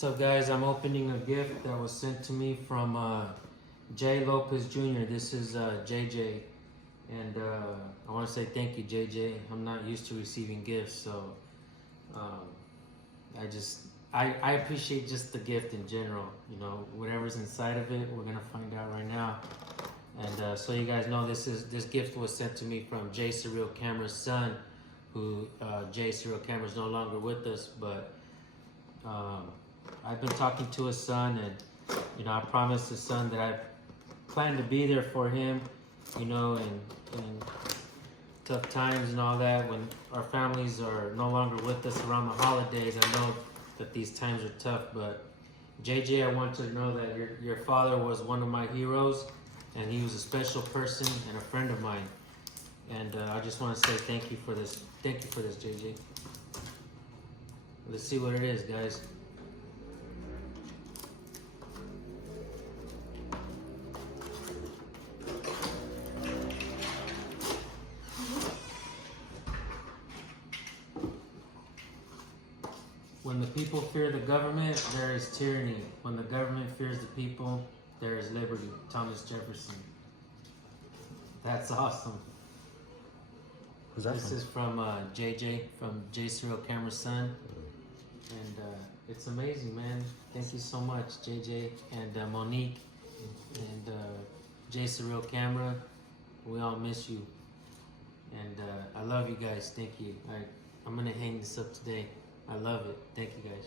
What's up, guys? I'm opening a gift that was sent to me from Jay Lopez Jr. This is JJ, and I want to say thank you, JJ. I'm not used to receiving gifts, so I appreciate just the gift in general. You know, whatever's inside of it, we're gonna find out right now. And so you guys know, this gift was sent to me from Jays Surreal Cameras' son, who Jays Surreal Cameras no longer with us, but I've been talking to his son, and you know, I promised his son that I plan to be there for him, you know, in tough times and all that. When our families are no longer with us around the holidays, I know that these times are tough. But JJ, I want you to know that your father was one of my heroes, and he was a special person and a friend of mine. And I just want to say thank you for this. Thank you for this, JJ. Let's see what it is, guys. When the people fear the government, there is tyranny. When the government fears the people, there is liberty. Thomas Jefferson. That's awesome. Who's that This from? is from JJ, from Jays Surreal Cameras' son. And it's amazing, man. Thank you so much, JJ and Monique and Jays Surreal Camera. We all miss you. And I love you guys. Thank you. I'm going to hang this up today. I love it. Thank you, guys.